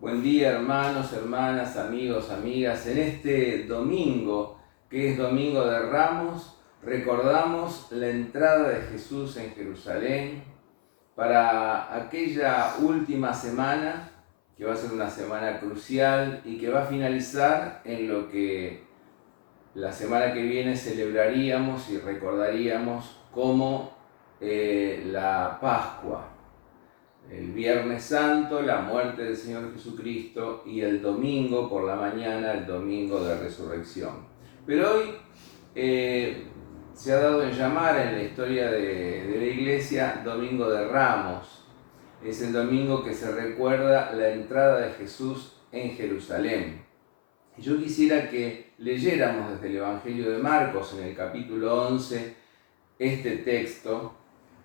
Buen día, hermanos, hermanas, amigos, amigas. En este domingo, que es Domingo de Ramos, recordamos la entrada de Jesús en Jerusalén para aquella última semana, que va a ser una semana crucial y que va a finalizar en lo que la semana que viene celebraríamos y recordaríamos como la Pascua. El Viernes Santo, la muerte del Señor Jesucristo, y el domingo por la mañana, el domingo de resurrección. Pero hoy se ha dado en llamar en la historia de la iglesia Domingo de Ramos. Es el domingo que se recuerda la entrada de Jesús en Jerusalén. Y yo quisiera que leyéramos desde el Evangelio de Marcos, en el capítulo 11, este texto,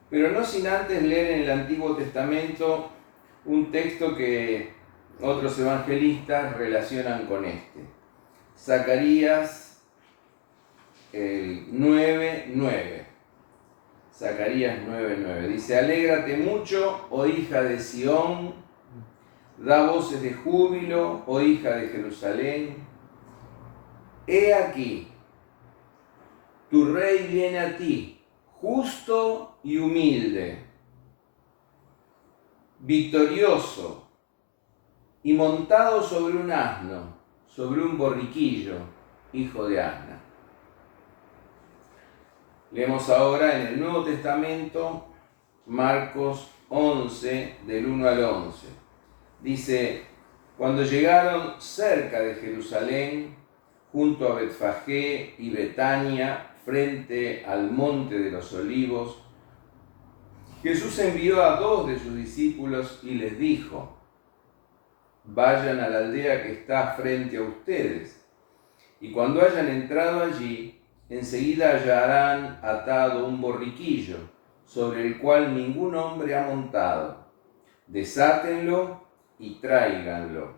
pero no sin antes leer en el Antiguo Testamento un texto que otros evangelistas relacionan con este. Zacarías 9:9. Zacarías 9:9. Dice: alégrate mucho, oh hija de Sión, da voces de júbilo, oh hija de Jerusalén. He aquí, tu rey viene a ti, justo y humilde, victorioso y montado sobre un asno, sobre un borriquillo, hijo de asna. Leemos ahora en el Nuevo Testamento, Marcos 11, del 1 al 11. Dice: cuando llegaron cerca de Jerusalén, junto a Betfagé y Betania, frente al monte de los Olivos, Jesús envió a 2 de sus discípulos y les dijo: vayan a la aldea que está frente a ustedes, y cuando hayan entrado allí, enseguida hallarán atado un borriquillo, sobre el cual ningún hombre ha montado. Desátenlo y tráiganlo.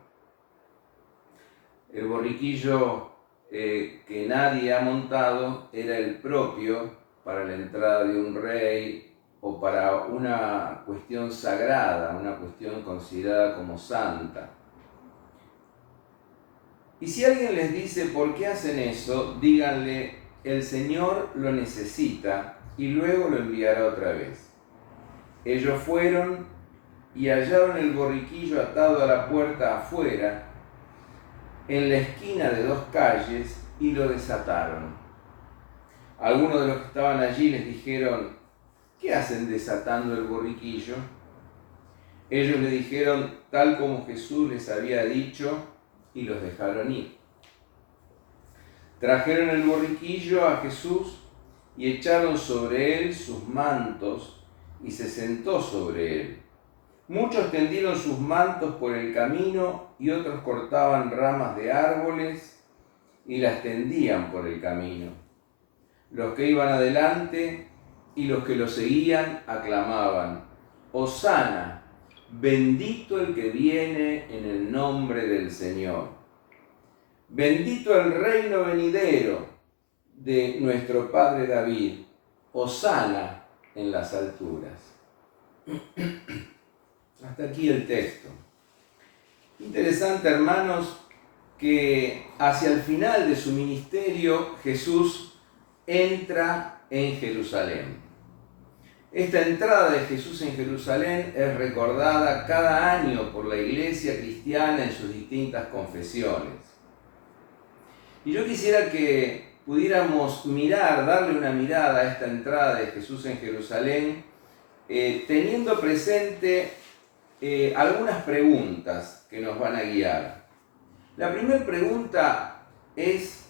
El borriquillo que nadie ha montado era el propio para la entrada de un rey o para una cuestión sagrada, una cuestión considerada como santa. Y si alguien les dice ¿por qué hacen eso?, díganle: el Señor lo necesita y luego lo enviará otra vez. Ellos fueron y hallaron el borriquillo atado a la puerta afuera, en la esquina de 2 calles, y lo desataron. Algunos de los que estaban allí les dijeron: ¿qué hacen desatando el borriquillo? Ellos le dijeron tal como Jesús les había dicho, y los dejaron ir. Trajeron el borriquillo a Jesús y echaron sobre él sus mantos, y se sentó sobre él. Muchos tendieron sus mantos por el camino y otros cortaban ramas de árboles y las tendían por el camino. Los que iban adelante y los que lo seguían aclamaban: Hosana, bendito el que viene en el nombre del Señor. Bendito el reino venidero de nuestro padre David. Hosana en las alturas. Hasta aquí el texto. Interesante, hermanos, que hacia el final de su ministerio Jesús entra en Jerusalén. Esta entrada de Jesús en Jerusalén es recordada cada año por la Iglesia cristiana en sus distintas confesiones. Y yo quisiera que pudiéramos darle una mirada a esta entrada de Jesús en Jerusalén, teniendo presente algunas preguntas que nos van a guiar. La primera pregunta es: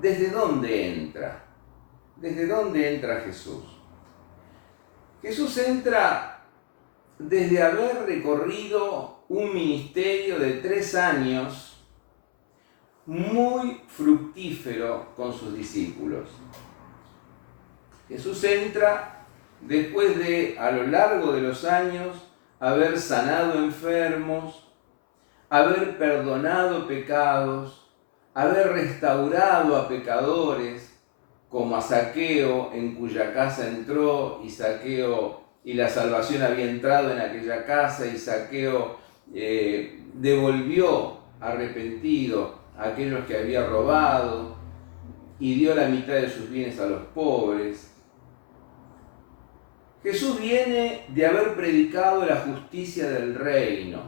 ¿desde dónde entra? ¿Desde dónde entra Jesús? Jesús entra desde haber recorrido un ministerio de 3 años muy fructífero con sus discípulos. Jesús entra después de, a lo largo de los años, haber sanado enfermos, haber perdonado pecados, haber restaurado a pecadores, como a Zaqueo, en cuya casa entró, y la salvación había entrado en aquella casa, y Zaqueo devolvió arrepentido a aquellos que había robado y dio la mitad de sus bienes a los pobres. Jesús viene de haber predicado la justicia del reino.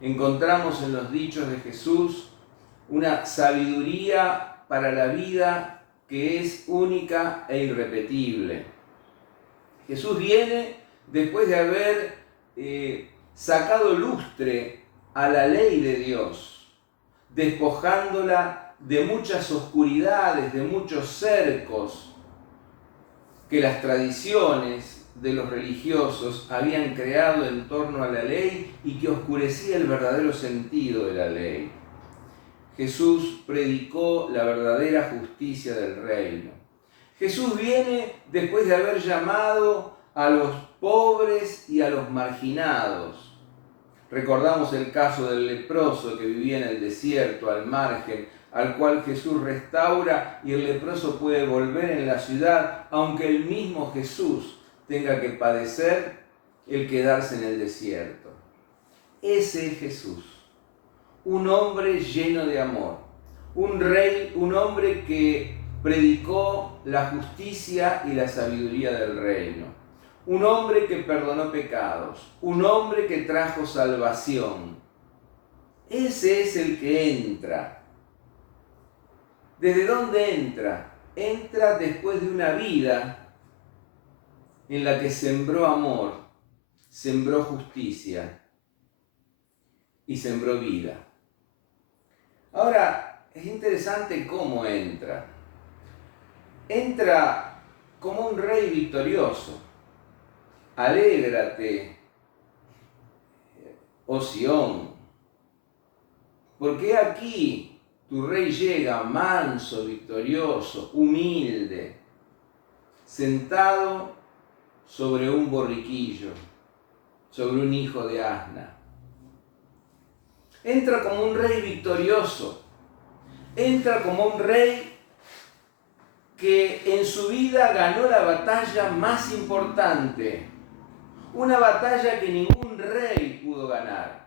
Encontramos en los dichos de Jesús una sabiduría para la vida que es única e irrepetible. Jesús viene después de haber sacado lustre a la ley de Dios, despojándola de muchas oscuridades, de muchos cercos que las tradiciones de los religiosos habían creado en torno a la ley y que oscurecía el verdadero sentido de la ley. Jesús predicó la verdadera justicia del reino. Jesús viene después de haber llamado a los pobres y a los marginados. Recordamos el caso del leproso que vivía en el desierto, al margen, al cual Jesús restaura y el leproso puede volver en la ciudad, aunque el mismo Jesús tenga que padecer el quedarse en el desierto. Ese es Jesús, un hombre lleno de amor, un rey, un hombre que predicó la justicia y la sabiduría del reino, un hombre que perdonó pecados, un hombre que trajo salvación. Ese es el que entra. ¿Desde dónde entra? Entra después de una vida en la que sembró amor, sembró justicia y sembró vida. Ahora, es interesante cómo entra. Entra como un rey victorioso. Alégrate, oh Sión, porque aquí tu rey llega manso, victorioso, humilde, sentado sobre un borriquillo, sobre un hijo de asna. Entra como un rey victorioso, entra como un rey que en su vida ganó la batalla más importante, una batalla que ningún rey pudo ganar,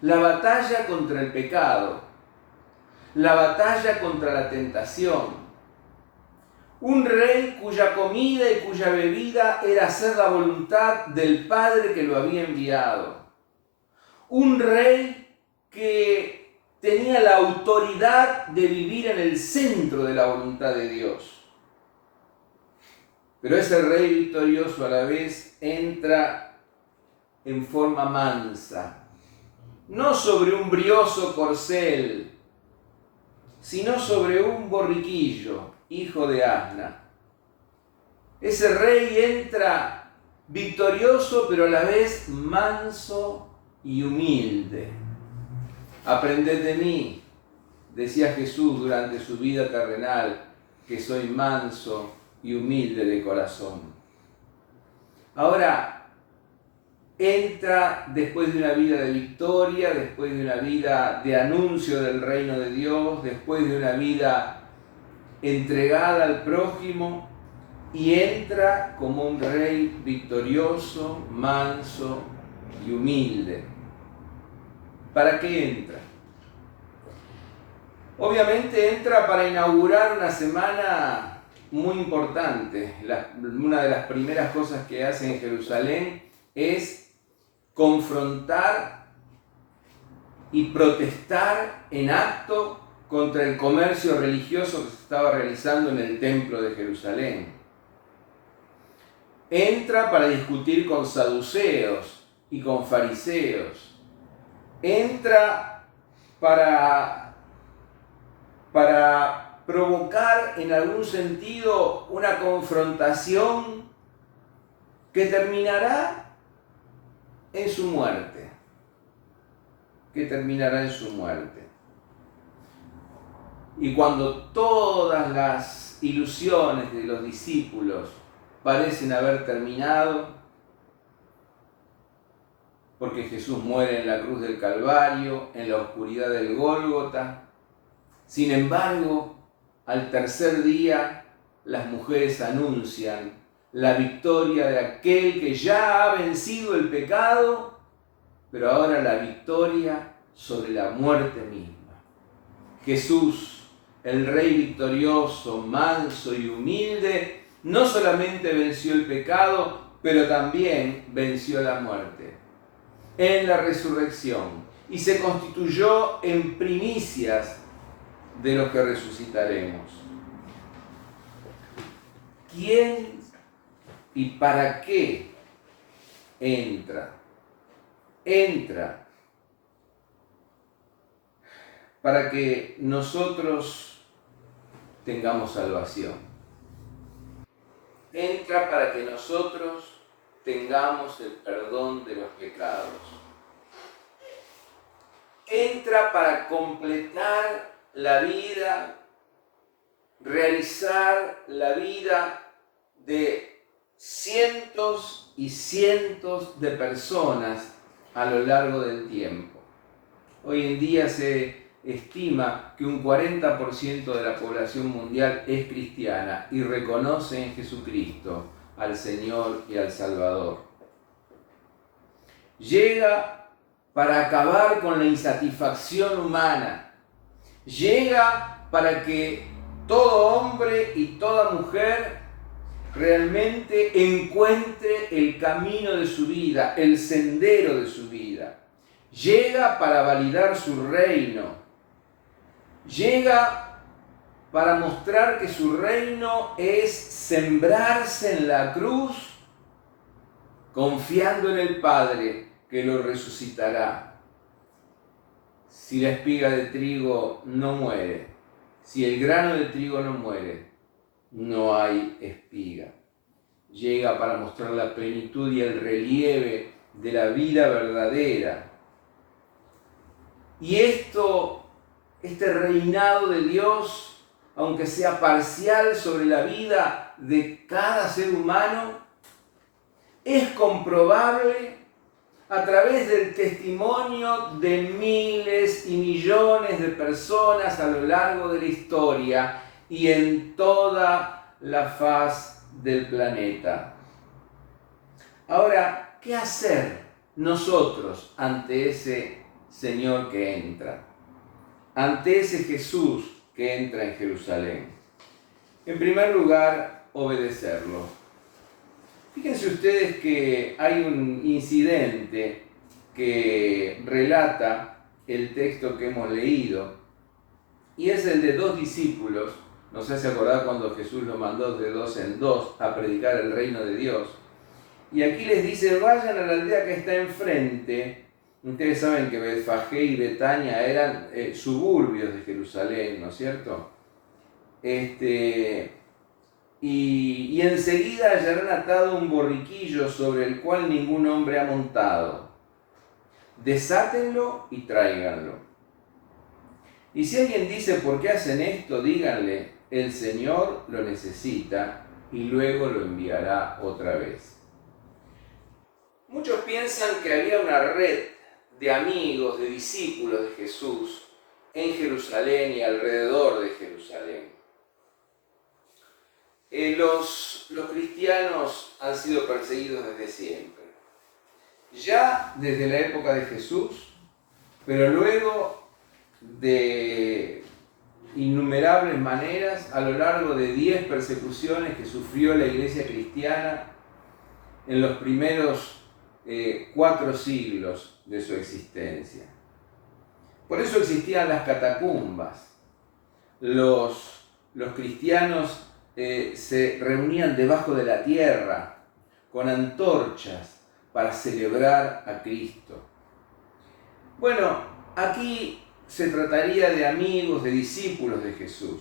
la batalla contra el pecado, la batalla contra la tentación. Un rey cuya comida y cuya bebida era hacer la voluntad del Padre que lo había enviado. Un rey que tenía la autoridad de vivir en el centro de la voluntad de Dios. Pero ese rey victorioso a la vez entra en forma mansa, no sobre un brioso corcel, sino sobre un borriquillo, hijo de asna. Ese rey entra victorioso, pero a la vez manso y humilde. Aprended de mí, decía Jesús durante su vida terrenal, que soy manso y humilde de corazón. Ahora, entra después de una vida de victoria, después de una vida de anuncio del reino de Dios, después de una vida entregada al prójimo, y entra como un rey victorioso, manso y humilde. ¿Para qué entra? Obviamente entra para inaugurar una semana muy importante. Una de las primeras cosas que hace en Jerusalén es confrontar y protestar en acto contra el comercio religioso que se estaba realizando en el templo de Jerusalén. Entra para discutir con saduceos y con fariseos. Entra para provocar en algún sentido una confrontación que terminará en su muerte. Y cuando todas las ilusiones de los discípulos parecen haber terminado, porque Jesús muere en la cruz del Calvario, en la oscuridad del Gólgota, sin embargo, al tercer día, las mujeres anuncian la victoria de aquel que ya ha vencido el pecado, pero ahora la victoria sobre la muerte misma. Jesús, el Rey victorioso, manso y humilde, no solamente venció el pecado, pero también venció la muerte en la resurrección y se constituyó en primicias de los que resucitaremos. ¿Quién y para qué entra? Entra para que nosotros tengamos salvación. Entra para que nosotros tengamos el perdón de los pecados. Entra para completar la vida, realizar la vida de cientos y cientos de personas a lo largo del tiempo. Hoy en día se estima que un 40% de la población mundial es cristiana y reconoce en Jesucristo al Señor y al Salvador. Llega para acabar con la insatisfacción humana. Llega para que todo hombre y toda mujer realmente encuentre el camino de su vida, el sendero de su vida. Llega para validar su reino. Llega para mostrar que su reino es sembrarse en la cruz, confiando en el Padre que lo resucitará. Si la espiga de trigo no muere, si el grano de trigo no muere, no hay espiga. Llega para mostrar la plenitud y el relieve de la vida verdadera. Y este reinado de Dios, aunque sea parcial sobre la vida de cada ser humano, es comprobable a través del testimonio de miles y millones de personas a lo largo de la historia y en toda la faz del planeta. Ahora, ¿qué hacer nosotros ante ese Señor que entra? Ante ese Jesús que entra en Jerusalén. En primer lugar, obedecerlo. Fíjense ustedes que hay un incidente que relata el texto que hemos leído, y es el de dos discípulos. Nos hace acordar cuando Jesús los mandó de dos en dos a predicar el reino de Dios. Y aquí les dice, vayan a la aldea que está enfrente. Ustedes saben que Betfagé y Betania eran suburbios de Jerusalén, ¿no es cierto? Y enseguida hallarán atado un borriquillo sobre el cual ningún hombre ha montado. Desátenlo y tráiganlo. Y si alguien dice, ¿por qué hacen esto? Díganle, el Señor lo necesita y luego lo enviará otra vez. Muchos piensan que había una red de amigos, de discípulos de Jesús en Jerusalén y alrededor de Jerusalén. Los cristianos han sido perseguidos desde siempre. Ya desde la época de Jesús, pero luego de innumerables maneras a lo largo de 10 persecuciones que sufrió la iglesia cristiana en los primeros 4 siglos de su existencia. Por eso existían las catacumbas. Los cristianos se reunían debajo de la tierra con antorchas para celebrar a Cristo. Bueno, aquí se trataría de amigos, de discípulos de Jesús.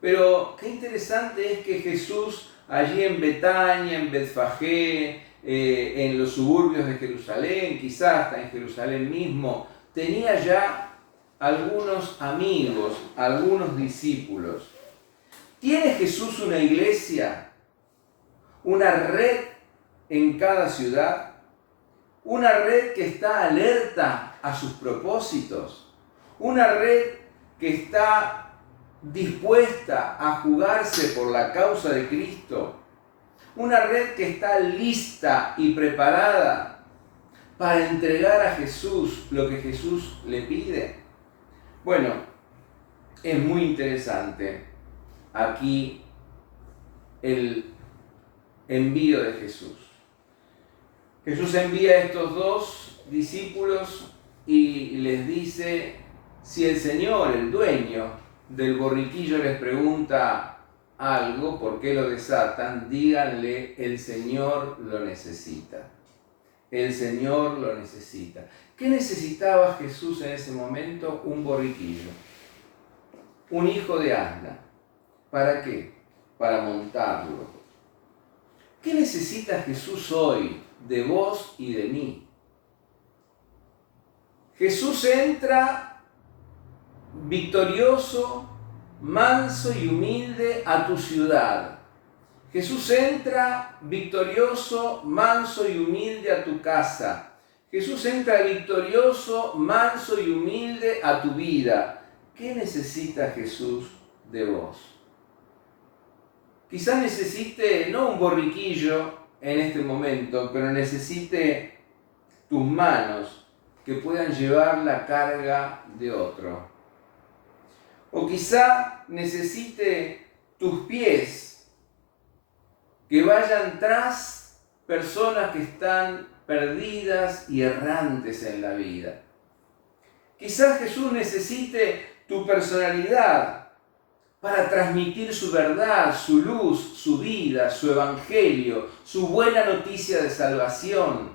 Pero qué interesante es que Jesús allí en Betania, en Betfagé, en los suburbios de Jerusalén, quizás hasta en Jerusalén mismo, tenía ya algunos amigos, algunos discípulos. ¿Tiene Jesús una iglesia, una red en cada ciudad? Una red que está alerta a sus propósitos, una red que está dispuesta a jugarse por la causa de Cristo, una red que está lista y preparada para entregar a Jesús lo que Jesús le pide? Bueno, es muy interesante aquí el envío de Jesús. Jesús envía a estos dos discípulos y les dice: si el Señor, el dueño del borriquillo, les pregunta algo, ¿por qué lo desatan? Díganle: el Señor lo necesita. El Señor lo necesita. ¿Qué necesitaba Jesús en ese momento? Un borriquillo, un hijo de asna. ¿Para qué? Para montarlo. ¿Qué necesita Jesús hoy de vos y de mí? Jesús entra victorioso, manso y humilde a tu ciudad. Jesús entra victorioso, manso y humilde a tu casa. Jesús entra victorioso, manso y humilde a tu vida. ¿Qué necesita Jesús de vos? Quizás necesite no un borriquillo en este momento, pero necesite tus manos que puedan llevar la carga de otro. O quizá necesite tus pies que vayan tras personas que están perdidas y errantes en la vida. Quizás Jesús necesite tu personalidad para transmitir su verdad, su luz, su vida, su evangelio, su buena noticia de salvación.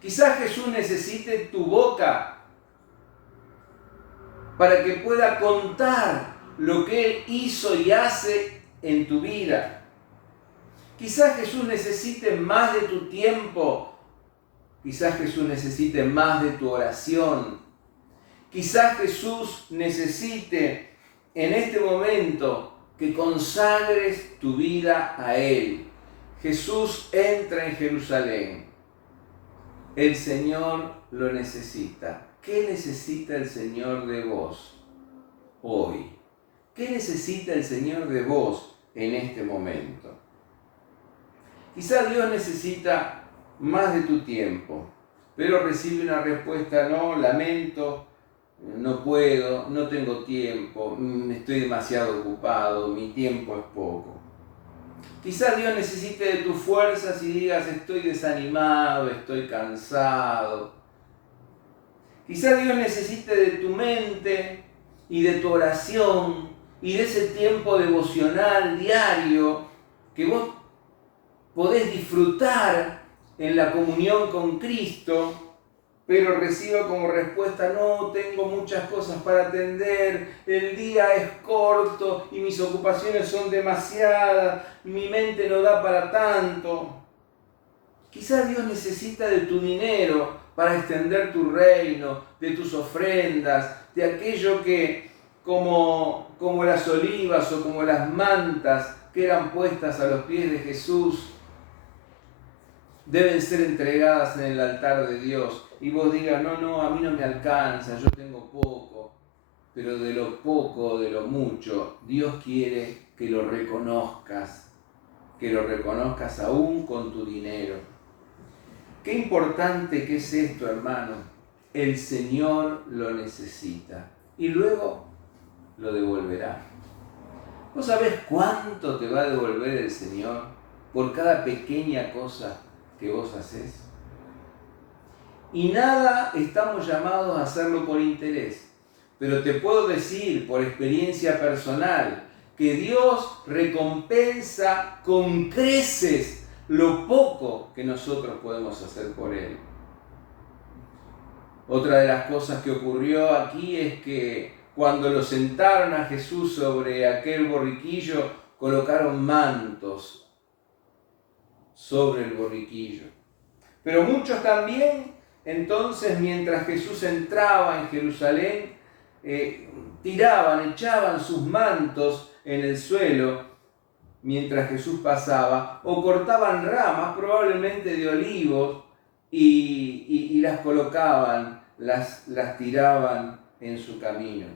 Quizás Jesús necesite tu boca para que pueda contar lo que Él hizo y hace en tu vida. Quizás Jesús necesite más de tu tiempo. Quizás Jesús necesite más de tu oración. Quizás Jesús necesite en este momento que consagres tu vida a Él. Jesús entra en Jerusalén. El Señor lo necesita. ¿Qué necesita el Señor de vos hoy? ¿Qué necesita el Señor de vos en este momento? Quizá Dios necesita más de tu tiempo, pero recibe una respuesta: no, lamento, no puedo, no tengo tiempo, estoy demasiado ocupado, mi tiempo es poco. Quizá Dios necesite de tus fuerzas y digas: estoy desanimado, estoy cansado. Quizá Dios necesite de tu mente y de tu oración y de ese tiempo devocional diario que vos podés disfrutar en la comunión con Cristo, pero reciba como respuesta: no, tengo muchas cosas para atender, el día es corto y mis ocupaciones son demasiadas, mi mente no da para tanto. Quizás Dios necesita de tu dinero para extender tu reino, de tus ofrendas, de aquello que, como las olivas o como las mantas que eran puestas a los pies de Jesús, deben ser entregadas en el altar de Dios. Y vos digas: no, a mí no me alcanza, yo tengo poco. Pero de lo poco, de lo mucho, Dios quiere que lo reconozcas aún con tu dinero. Qué importante que es esto, hermano. El Señor lo necesita y luego lo devolverá. ¿Vos sabés cuánto te va a devolver el Señor por cada pequeña cosa que vos haces? Y nada estamos llamados a hacerlo por interés, pero te puedo decir por experiencia personal que Dios recompensa con creces lo poco que nosotros podemos hacer por Él. Otra de las cosas que ocurrió aquí es que cuando lo sentaron a Jesús sobre aquel borriquillo, colocaron mantos sobre el borriquillo. Pero muchos también, entonces, mientras Jesús entraba en Jerusalén, echaban sus mantos en el suelo mientras Jesús pasaba, o cortaban ramas, probablemente de olivos, y las colocaban, las tiraban en su camino.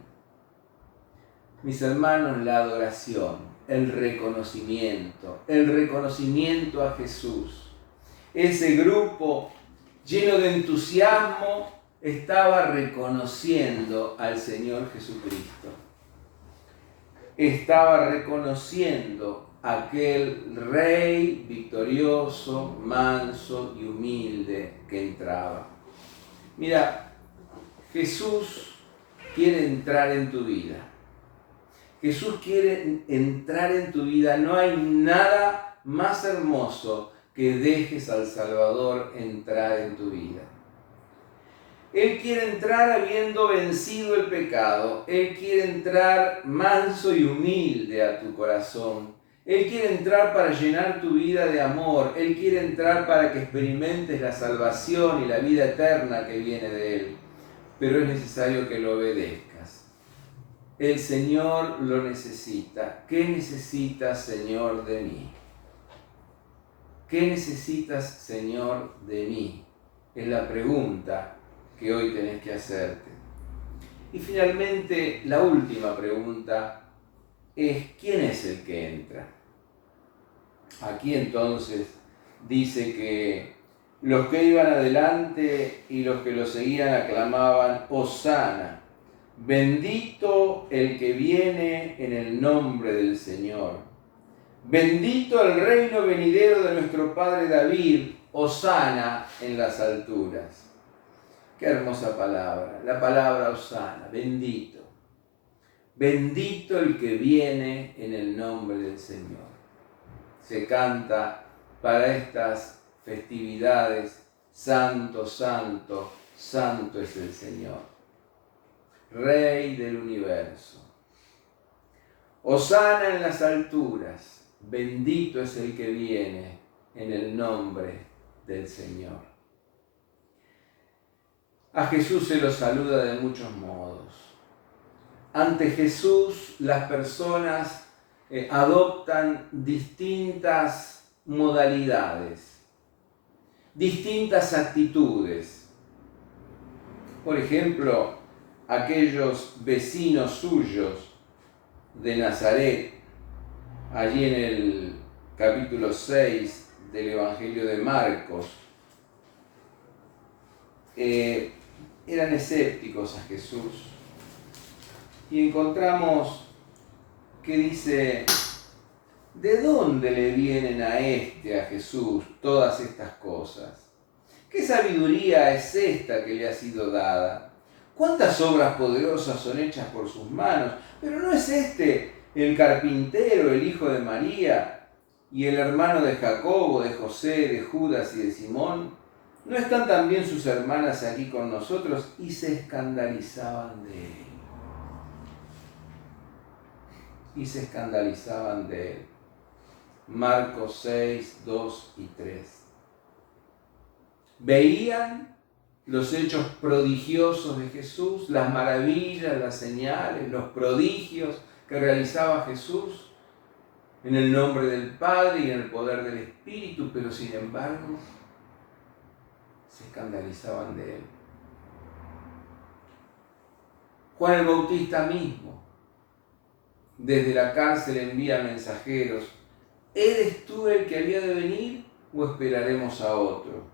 Mis hermanos, la adoración, el reconocimiento a Jesús, ese grupo lleno de entusiasmo, estaba reconociendo al Señor Jesucristo. Estaba reconociendo a aquel rey victorioso, manso y humilde que entraba. Mira, Jesús quiere entrar en tu vida. Jesús quiere entrar en tu vida. No hay nada más hermoso que dejes al Salvador entrar en tu vida. Él quiere entrar habiendo vencido el pecado. Él quiere entrar manso y humilde a tu corazón. Él quiere entrar para llenar tu vida de amor. Él quiere entrar para que experimentes la salvación y la vida eterna que viene de Él. Pero es necesario que lo obedezcas. El Señor lo necesita. ¿Qué necesitas, Señor, de mí? ¿Qué necesitas, Señor, de mí? Es la pregunta que hoy tenés que hacerte. Y finalmente, la última pregunta es: ¿quién es el que entra? Aquí entonces dice que los que iban adelante y los que lo seguían aclamaban: Hosana, bendito el que viene en el nombre del Señor. Bendito el reino venidero de nuestro Padre David, Hosana en las alturas. Qué hermosa palabra, la palabra Hosana, bendito. Bendito el que viene en el nombre del Señor. Se canta para estas festividades: Santo, Santo, Santo es el Señor, Rey del universo. Hosana en las alturas, bendito es el que viene en el nombre del Señor. A Jesús se lo saluda de muchos modos. Ante Jesús las personas adoptan distintas modalidades, distintas actitudes. Por ejemplo, aquellos vecinos suyos de Nazaret, allí en el capítulo 6 del Evangelio de Marcos, eran escépticos a Jesús. Y encontramos que dice: ¿de dónde le vienen a Jesús, todas estas cosas? ¿Qué sabiduría es esta que le ha sido dada? ¿Cuántas obras poderosas son hechas por sus manos? Pero ¿no es este el carpintero, el hijo de María, y el hermano de Jacobo, de José, de Judas y de Simón? ¿No están también sus hermanas aquí con nosotros? Y se escandalizaban de él. Y se escandalizaban de él. Marcos 6, 2 y 3. Veían los hechos prodigiosos de Jesús, las maravillas, las señales, los prodigios que realizaba Jesús en el nombre del Padre y en el poder del Espíritu, pero sin embargo se escandalizaban de él. Juan el Bautista mismo, desde la cárcel, envía mensajeros: ¿eres tú el que había de venir o esperaremos a otro?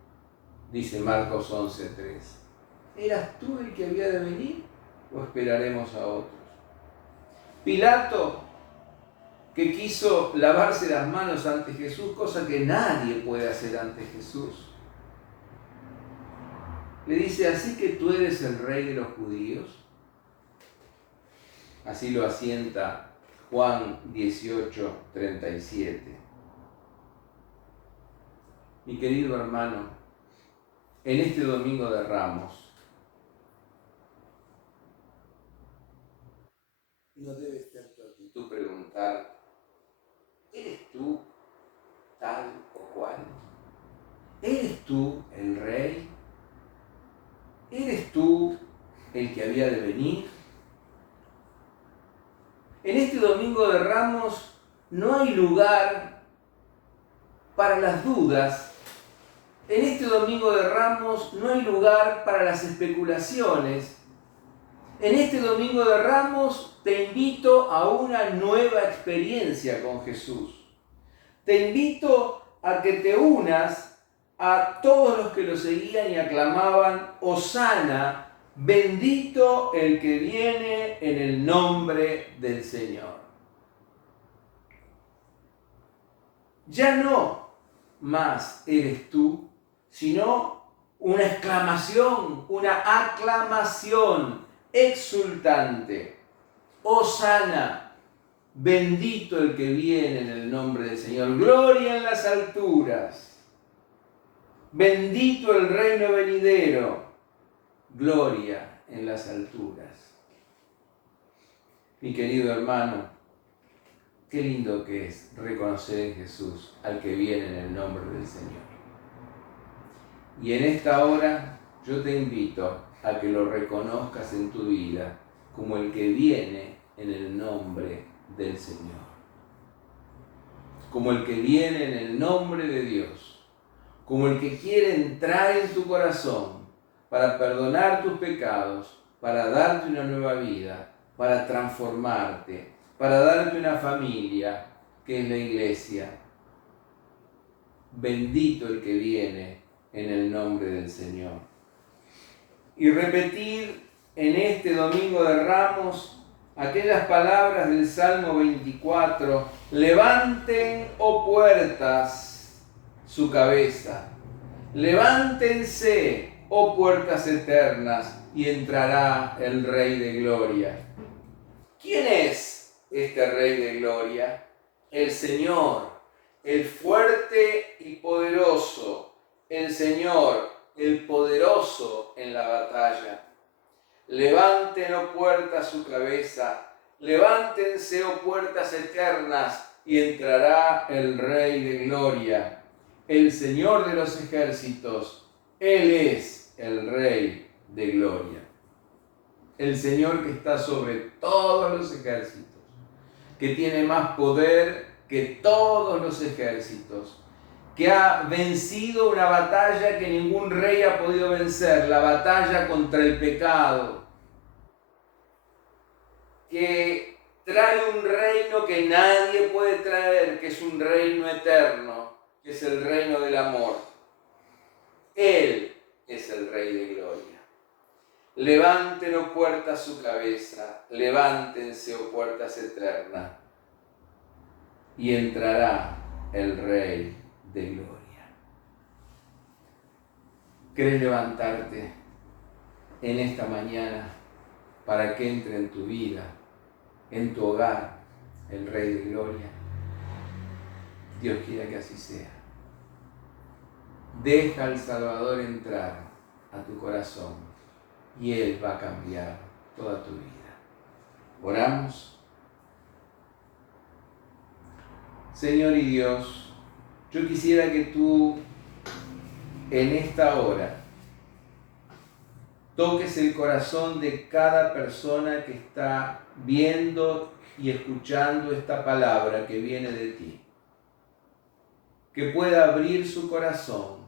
Dice Marcos 11:3. ¿Eras tú el que había de venir o esperaremos a otros? Pilato, que quiso lavarse las manos ante Jesús, cosa que nadie puede hacer ante Jesús, le dice: ¿así que tú eres el rey de los judíos? Así lo asienta Juan 18:37. Mi querido hermano, en este domingo de Ramos, no debe ser tu actitud preguntar: ¿eres tú tal o cual? ¿Eres tú el rey? ¿Eres tú el que había de venir? En este domingo de Ramos no hay lugar para las dudas. En este domingo de Ramos no hay lugar para las especulaciones. En este domingo de Ramos te invito a una nueva experiencia con Jesús. Te invito a que te unas a todos los que lo seguían y aclamaban: Hosana, bendito el que viene en el nombre del Señor. Ya no más eres tú, sino una exclamación, una aclamación exultante. Hosana, bendito el que viene en el nombre del Señor. Gloria en las alturas. Bendito el reino venidero. Gloria en las alturas. Mi querido hermano, qué lindo que es reconocer en Jesús al que viene en el nombre del Señor. Y en esta hora yo te invito a que lo reconozcas en tu vida como el que viene en el nombre del Señor. Como el que viene en el nombre de Dios. Como el que quiere entrar en tu corazón para perdonar tus pecados, para darte una nueva vida, para transformarte, para darte una familia, que es la iglesia. Bendito el que viene en el nombre del Señor. Y repetir en este Domingo de Ramos aquellas palabras del Salmo 24: levanten, oh puertas, su cabeza, levántense, oh puertas eternas, y entrará el Rey de Gloria. ¿Quién es este Rey de Gloria? El Señor, el fuerte y poderoso, el Señor, el poderoso en la batalla. Levanten, oh puertas, su cabeza, levántense, oh puertas eternas, y entrará el Rey de Gloria, el Señor de los ejércitos. Él es el Rey de Gloria. El Señor que está sobre todos los ejércitos, que tiene más poder que todos los ejércitos, que ha vencido una batalla que ningún rey ha podido vencer, la batalla contra el pecado, que trae un reino que nadie puede traer, que es un reino eterno, que es el reino del amor. Él es el Rey de Gloria. Levanten, oh puertas, su cabeza, levántense, oh puertas eternas, y entrará el Rey de Gloria. ¿Querés levantarte en esta mañana para que entre en tu vida, en tu hogar, el Rey de Gloria? Dios quiera que así sea. Deja al Salvador entrar a tu corazón y Él va a cambiar toda tu vida. Oramos. Señor y Dios, yo quisiera que tú en esta hora toques el corazón de cada persona que está viendo y escuchando esta palabra que viene de ti. Que pueda abrir su corazón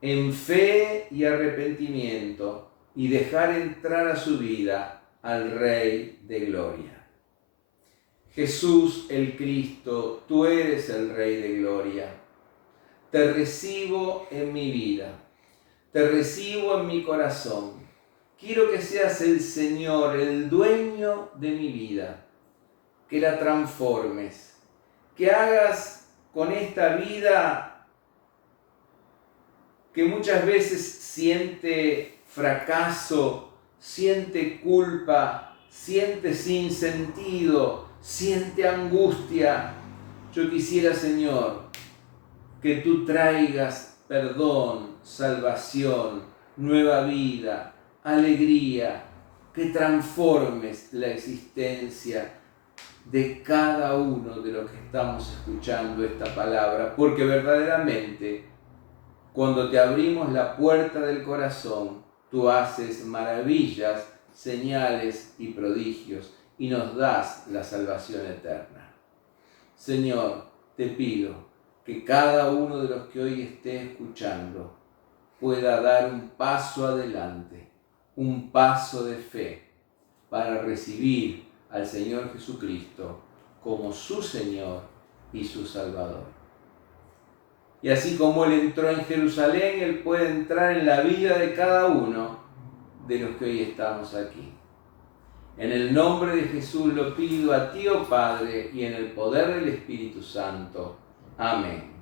en fe y arrepentimiento y dejar entrar a su vida al Rey de Gloria. Jesús el Cristo, tú eres el Rey de Gloria. Te recibo en mi vida, te recibo en mi corazón. Quiero que seas el Señor, el dueño de mi vida, que la transformes, que hagas con esta vida que muchas veces siente fracaso, siente culpa, siente sinsentido, siente angustia. Yo quisiera, Señor, que tú traigas perdón, salvación, nueva vida, alegría, que transformes la existencia de cada uno de los que estamos escuchando esta palabra, porque verdaderamente cuando te abrimos la puerta del corazón, tú haces maravillas, señales y prodigios y nos das la salvación eterna. Señor, te pido que cada uno de los que hoy esté escuchando pueda dar un paso adelante, un paso de fe para recibir al Señor Jesucristo como su Señor y su Salvador. Y así como Él entró en Jerusalén, Él puede entrar en la vida de cada uno de los que hoy estamos aquí. En el nombre de Jesús lo pido a ti, oh Padre, y en el poder del Espíritu Santo. Amén.